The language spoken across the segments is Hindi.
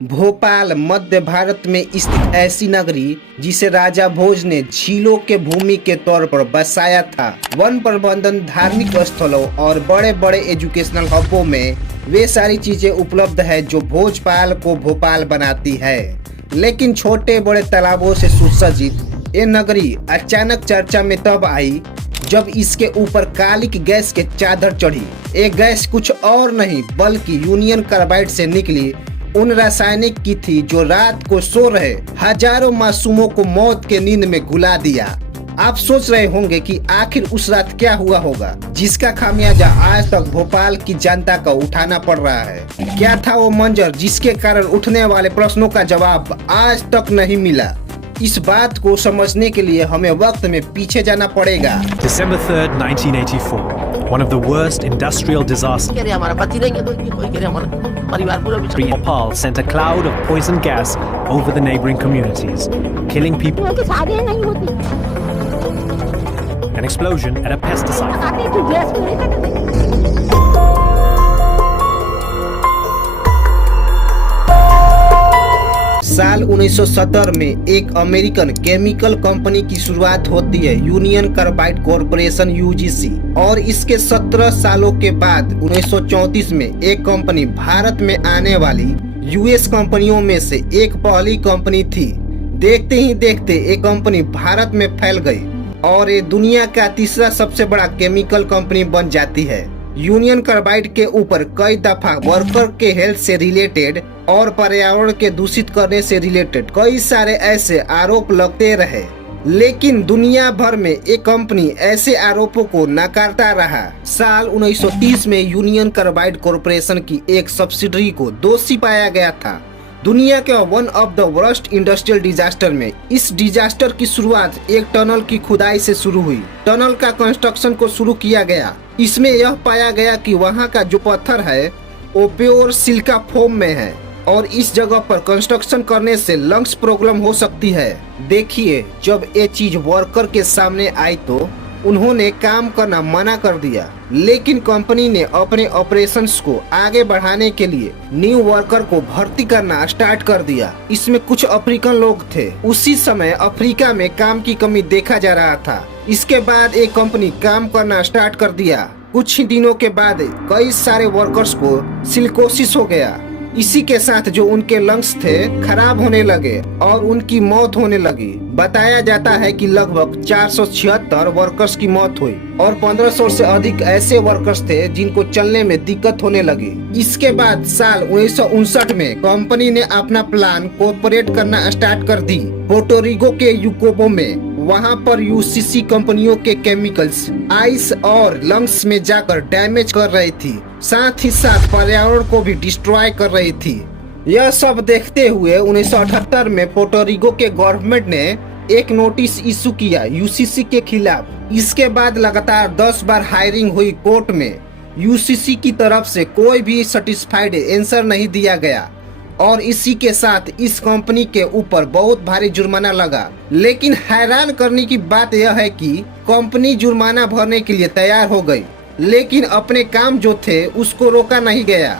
भोपाल मध्य भारत में स्थित ऐसी नगरी जिसे राजा भोज ने झीलों के भूमि के तौर पर बसाया था। वन प्रबंधन, धार्मिक स्थलों और बड़े बड़े एजुकेशनल हबों में वे सारी चीजें उपलब्ध है जो भोजपाल को भोपाल बनाती है। लेकिन छोटे बड़े तालाबों से सुसज्जित ये नगरी अचानक चर्चा में तब आई जब इसके ऊपर कालिक गैस के चादर चढ़ी। ये गैस कुछ और नहीं बल्कि यूनियन कार्बाइड से निकली उन रासायनिक की थी जो रात को सो रहे हजारों मासूमों को मौत के नींद में घुला दिया। आप सोच रहे होंगे कि आखिर उस रात क्या हुआ होगा जिसका खामियाजा आज तक भोपाल की जनता को उठाना पड़ रहा है। क्या था वो मंजर जिसके कारण उठने वाले प्रश्नों का जवाब आज तक नहीं मिला। इस बात को समझने के लिए हमें वक्त में पीछे जाना पड़ेगा। December 3rd, 1984, one of the worst industrial disasters. Bhopal sent a cloud of poison gas over the neighboring communities, killing people. An explosion at a pesticide. साल 1970 में एक अमेरिकन केमिकल कंपनी की शुरुआत होती है, यूनियन कार्बाइड कॉरपोरेशन यूजीसी, और इसके 17 सालों के बाद 1934 में एक कंपनी भारत में आने वाली यूएस कंपनियों में से एक पहली कंपनी थी। देखते ही देखते ये कंपनी भारत में फैल गई और ये दुनिया का तीसरा सबसे बड़ा केमिकल कंपनी बन जाती है। यूनियन कार्बाइड के ऊपर कई दफा वर्कर के हेल्थ से रिलेटेड और पर्यावरण के दूषित करने से रिलेटेड कई सारे ऐसे आरोप लगते रहे, लेकिन दुनिया भर में एक कंपनी ऐसे आरोपों को नकारता रहा। साल 1930 में यूनियन कार्बाइड कॉरपोरेशन की एक सब्सिडरी को दोषी पाया गया था। दुनिया के one of the worst industrial disaster में इस डिजास्टर की शुरुआत एक टनल की खुदाई से शुरू हुई। टनल का कंस्ट्रक्शन को शुरू किया गया। इसमें यह पाया गया कि वहाँ का जो पत्थर है वो प्योर सिलिका फोम में है और इस जगह पर कंस्ट्रक्शन करने से लंग्स प्रॉब्लम हो सकती है। देखिए, जब ये चीज वर्कर के सामने आई तो उन्होंने काम करना मना कर दिया, लेकिन कंपनी ने अपने ऑपरेशंस को आगे बढ़ाने के लिए न्यू वर्कर को भर्ती करना स्टार्ट कर दिया। इसमें कुछ अफ्रीकन लोग थे। उसी समय अफ्रीका में काम की कमी देखा जा रहा था। इसके बाद एक कंपनी काम करना स्टार्ट कर दिया। कुछ ही दिनों के बाद कई सारे वर्कर्स को सिलिकोसिस हो गया। इसी के साथ जो उनके लंग्स थे खराब होने लगे और उनकी मौत होने लगी। बताया जाता है कि लगभग 476 वर्कर्स की मौत हुई और 1500 से अधिक ऐसे वर्कर्स थे जिनको चलने में दिक्कत होने लगी। इसके बाद साल 1959 में कंपनी ने अपना प्लान कॉर्पोरेट करना स्टार्ट कर दी पोर्टोरिको के यूकोबो में। वहाँ पर यूसीसी कंपनियों के केमिकल्स आइस और लंग्स में जाकर डैमेज कर रही थी, साथ ही साथ पर्यावरण को भी डिस्ट्रॉय कर रही थी। यह सब देखते हुए 1978 में पोर्टोरिको के गवर्नमेंट ने एक नोटिस इशू किया यूसीसी के खिलाफ। इसके बाद लगातार 10 बार हायरिंग हुई कोर्ट में। यूसीसी की तरफ से कोई भी सेटिस्फाइड आंसर नहीं दिया गया और इसी के साथ इस कंपनी के ऊपर बहुत भारी जुर्माना लगा। लेकिन हैरान करने की बात यह है कि कंपनी जुर्माना भरने के लिए तैयार हो गई, लेकिन अपने काम जो थे उसको रोका नहीं गया।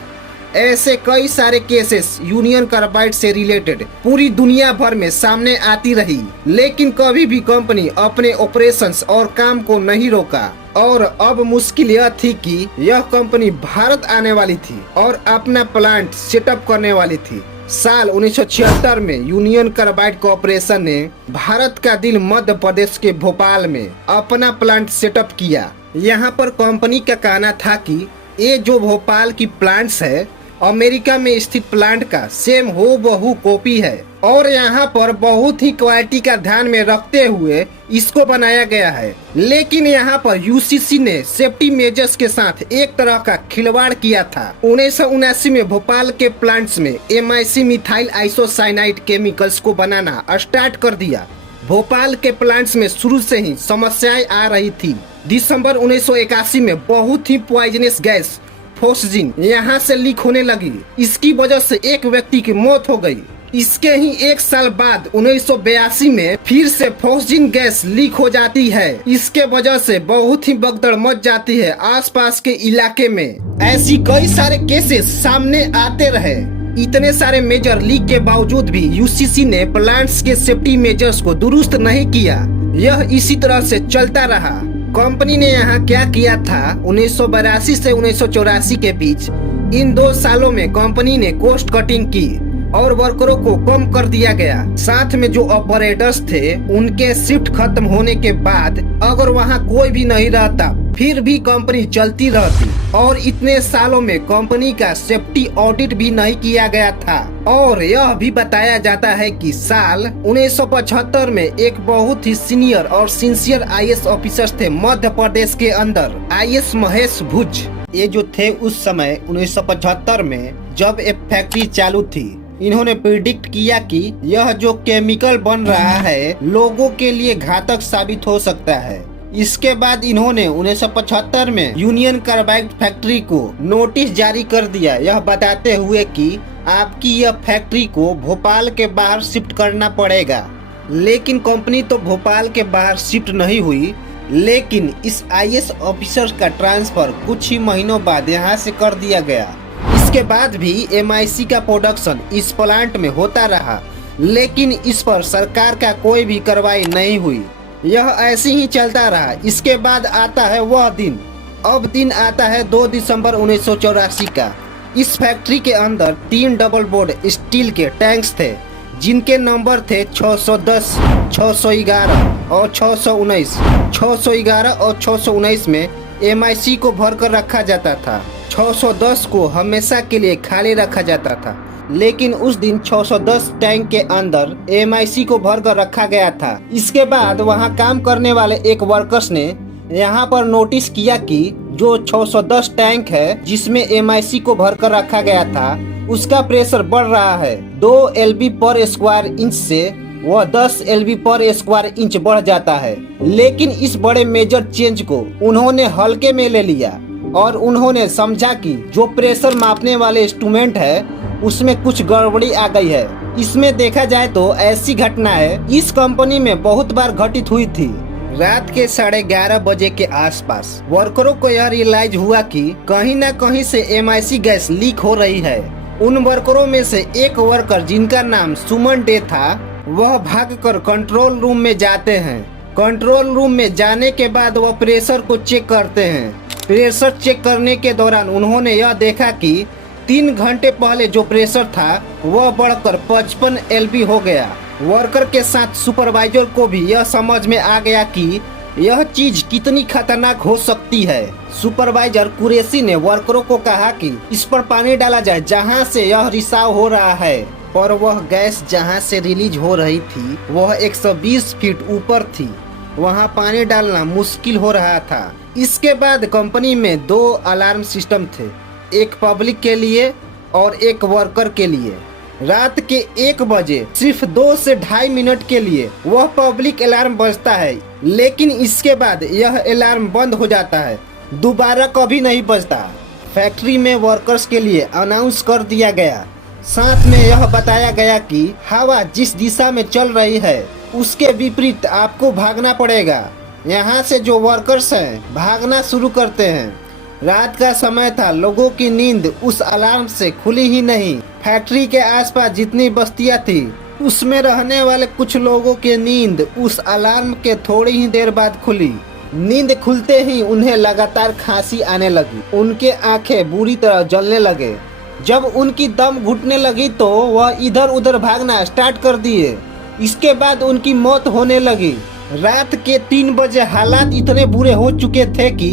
ऐसे कई सारे केसेस यूनियन कार्बाइड से रिलेटेड पूरी दुनिया भर में सामने आती रही, लेकिन कभी भी कंपनी अपने ऑपरेशंस और काम को नहीं रोका। और अब मुश्किल यह थी कि यह कंपनी भारत आने वाली थी और अपना प्लांट सेटअप करने वाली थी। साल 1976 में यूनियन कार्बाइड कॉरपोरेशन ने भारत का दिल मध्य प्रदेश के भोपाल में अपना प्लांट सेटअप किया। यहाँ पर कंपनी का कहना था कि ये जो भोपाल की प्लांट्स है अमेरिका में स्थित प्लांट का सेम हो बहू कॉपी है और यहाँ पर बहुत ही क्वालिटी का ध्यान में रखते हुए इसको बनाया गया है। लेकिन यहाँ पर यूसीसी ने सेफ्टी मेजर्स के साथ एक तरह का खिलवाड़ किया था। 1979 में भोपाल के प्लांट्स में MIC मिथाइल आइसोसाइनाइड केमिकल्स को बनाना स्टार्ट कर दिया। भोपाल के प्लांट्स में शुरू से ही समस्याएं आ रही थी। दिसंबर 1981 में बहुत ही पॉइजनस गैस फोस्जिन यहाँ से लीक होने लगी। इसकी वजह से एक व्यक्ति की मौत हो गई। इसके ही एक साल बाद 1982 में फिर से फोस्जिन गैस लीक हो जाती है। इसके वजह से बहुत ही भगदड़ मच जाती है आसपास के इलाके में। ऐसी कई सारे केसेस सामने आते रहे। इतने सारे मेजर लीक के बावजूद भी यूसीसी ने प्लांट्स के सेफ्टी मेजर्स को दुरुस्त नहीं किया। यह इसी तरह से चलता रहा। कंपनी ने यहाँ क्या किया था, 1982 से 1984 के बीच इन 2 सालों में कंपनी ने कॉस्ट कटिंग की और वर्करों को कम कर दिया गया। साथ में जो ऑपरेटर्स थे उनके शिफ्ट खत्म होने के बाद अगर वहाँ कोई भी नहीं रहता फिर भी कंपनी चलती रहती। और इतने सालों में कंपनी का सेफ्टी ऑडिट भी नहीं किया गया था। और यह भी बताया जाता है कि साल 1975 में एक बहुत ही सीनियर और सिंसियर आईएएस ऑफिसर्स थे मध्य प्रदेश के अंदर, आईएएस महेश भुज। ये जो थे उस समय 1975 में जब एक फैक्ट्री चालू थी, इन्होंने प्रिडिक्ट किया कि यह जो केमिकल बन रहा है लोगों के लिए घातक साबित हो सकता है। इसके बाद इन्होंने 1975 में यूनियन कार्बाइड फैक्ट्री को नोटिस जारी कर दिया, यह बताते हुए कि आपकी यह फैक्ट्री को भोपाल के बाहर शिफ्ट करना पड़ेगा। लेकिन कंपनी तो भोपाल के बाहर शिफ्ट नहीं हुई, लेकिन इस आईएएस ऑफिसर का ट्रांसफर कुछ ही महीनों बाद यहाँ से कर दिया गया। इसके बाद भी एमआईसी का प्रोडक्शन इस प्लांट में होता रहा, लेकिन इस पर सरकार का कोई भी कार्रवाई नहीं हुई। यह ऐसे ही चलता रहा। इसके बाद आता है वह दिन। अब दिन आता है 2 दिसंबर 1984 का। इस फैक्ट्री के अंदर 3 डबल बोर्ड स्टील के टैंक्स थे, जिनके नंबर थे 610, 611 और 619। 611 और 619 में एमआईसी को भरकर रखा जाता था। 610 को हमेशा के लिए खाली रखा जाता था, लेकिन उस दिन 610 टैंक के अंदर एमआईसी को भरकर रखा गया था। इसके बाद वहां काम करने वाले एक वर्कर्स ने यहां पर नोटिस किया कि जो 610 टैंक है जिसमें एमआईसी को भरकर रखा गया था, उसका प्रेशर बढ़ रहा है। 2 LB पर स्क्वायर इंच से वह 10 LB पर स्क्वायर इंच बढ़ जाता है। लेकिन इस बड़े मेजर चेंज को उन्होंने हल्के में ले लिया और उन्होंने समझा कि जो प्रेशर मापने वाले इंस्ट्रूमेंट है उसमें कुछ गड़बड़ी आ गई है। इसमें देखा जाए तो ऐसी घटनाएं इस कंपनी में बहुत बार घटित हुई थी। रात के 11:30 बजे के आसपास वर्करों को यह रियलाइज हुआ कि कहीं न कहीं से एमआईसी गैस लीक हो रही है। उन वर्करों में से एक वर्कर जिनका नाम सुमन डे था, वह भागकर कंट्रोल रूम में जाते हैं। कंट्रोल रूम में जाने के बाद वह प्रेशर को चेक करते हैं। प्रेशर चेक करने के दौरान उन्होंने यह देखा कि 3 घंटे पहले जो प्रेशर था वह बढ़कर 55 LB हो गया। वर्कर के साथ सुपरवाइजर को भी यह समझ में आ गया कि यह चीज कितनी खतरनाक हो सकती है। सुपरवाइजर कुरैशी ने वर्करों को कहा कि इस पर पानी डाला जाए जहां से यह रिसाव हो रहा है, पर वह गैस जहां से रिलीज हो रही थी वह 120 फीट ऊपर थी। वहां पानी डालना मुश्किल हो रहा था। इसके बाद कंपनी में 2 अलार्म सिस्टम थे, एक पब्लिक के लिए और एक वर्कर के लिए। रात के 1 बजे सिर्फ 2 से 2.5 मिनट के लिए वह पब्लिक अलार्म बजता है, लेकिन इसके बाद यह अलार्म बंद हो जाता है, दोबारा कभी नहीं बजता। फैक्ट्री में वर्कर्स के लिए अनाउंस कर दिया गया। साथ में यह बताया गया कि हवा जिस दिशा में चल रही है उसके विपरीत आपको भागना पड़ेगा। यहाँ से जो वर्कर्स हैं भागना शुरू करते हैं। रात का समय था, लोगों की नींद उस अलार्म से खुली ही नहीं। फैक्ट्री के आसपास जितनी बस्तियां थी उसमें रहने वाले कुछ लोगों की नींद उस अलार्म के थोड़ी ही देर बाद खुली। नींद खुलते ही उन्हें लगातार खांसी आने लगी, उनके आंखें बुरी तरह जलने लगे। जब उनकी दम घुटने लगी तो वह इधर उधर भागना स्टार्ट कर दिए। इसके बाद उनकी मौत होने लगी। रात के 3 बजे हालात इतने बुरे हो चुके थे कि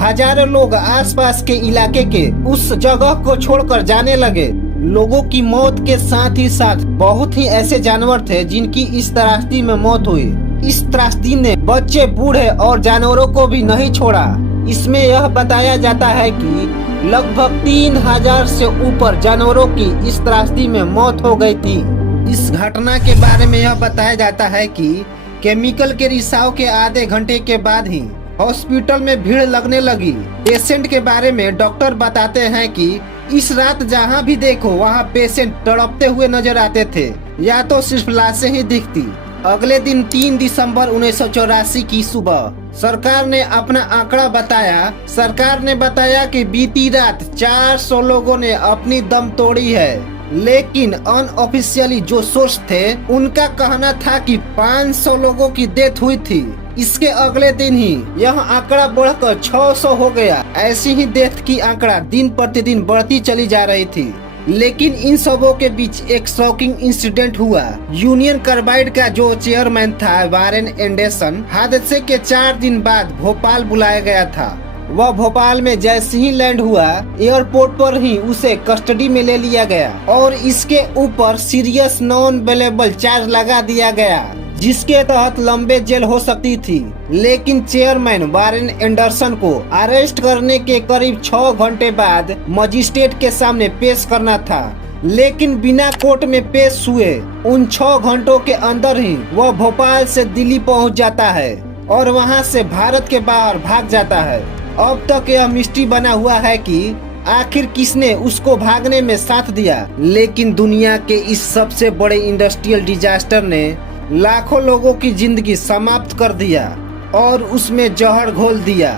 हजारों लोग आसपास के इलाके के उस जगह को छोड़कर जाने लगे। लोगों की मौत के साथ ही साथ बहुत ही ऐसे जानवर थे जिनकी इस त्रासदी में मौत हुई। इस त्रासदी ने बच्चे, बूढ़े और जानवरों को भी नहीं छोड़ा। इसमें यह बताया जाता है कि लगभग 3000 से ऊपर जानवरों की इस त्रासदी में मौत हो गई थी। इस घटना के बारे में यह बताया जाता है कि केमिकल के रिसाव के आधे घंटे के बाद ही हॉस्पिटल में भीड़ लगने लगी। पेशेंट के बारे में डॉक्टर बताते हैं कि इस रात जहां भी देखो वहां पेशेंट तड़पते हुए नजर आते थे, या तो सिर्फ लाशें ही दिखती। अगले दिन 3 दिसंबर 1984 की सुबह सरकार ने अपना आंकड़ा बताया। सरकार ने बताया कि बीती रात 400 लोगों ने अपनी दम तोड़ी है। लेकिन अनऑफिशियली जो सोर्स थे उनका कहना था कि 500 लोगों की डेथ हुई थी। इसके अगले दिन ही यह आंकड़ा बढ़कर 600 हो गया। ऐसी ही डेथ की आंकड़ा दिन प्रतिदिन बढ़ती चली जा रही थी। लेकिन इन सबों के बीच एक शॉकिंग इंसिडेंट हुआ। यूनियन कार्बाइड का जो चेयरमैन था वारेन एंडरसन, हादसे के 4 दिन बाद भोपाल बुलाया गया था। वह भोपाल में जैसे ही लैंड हुआ, एयरपोर्ट पर ही उसे कस्टडी में ले लिया गया और इसके ऊपर सीरियस नॉन बेलेबल चार्ज लगा दिया गया, जिसके तहत लंबे जेल हो सकती थी। लेकिन चेयरमैन वारेन एंडरसन को अरेस्ट करने के करीब 6 घंटे बाद मजिस्ट्रेट के सामने पेश करना था। लेकिन बिना कोर्ट में पेश हुए उन 6 घंटों के अंदर ही वह भोपाल से दिल्ली पहुंच जाता है और वहां से भारत के बाहर भाग जाता है। अब तक यह मिस्ट्री बना हुआ है कि आखिर किसने उसको भागने में साथ दिया। लेकिन दुनिया के इस सबसे बड़े इंडस्ट्रियल डिजास्टर ने लाखों लोगों की जिंदगी समाप्त कर दिया और उसमें जहर घोल दिया।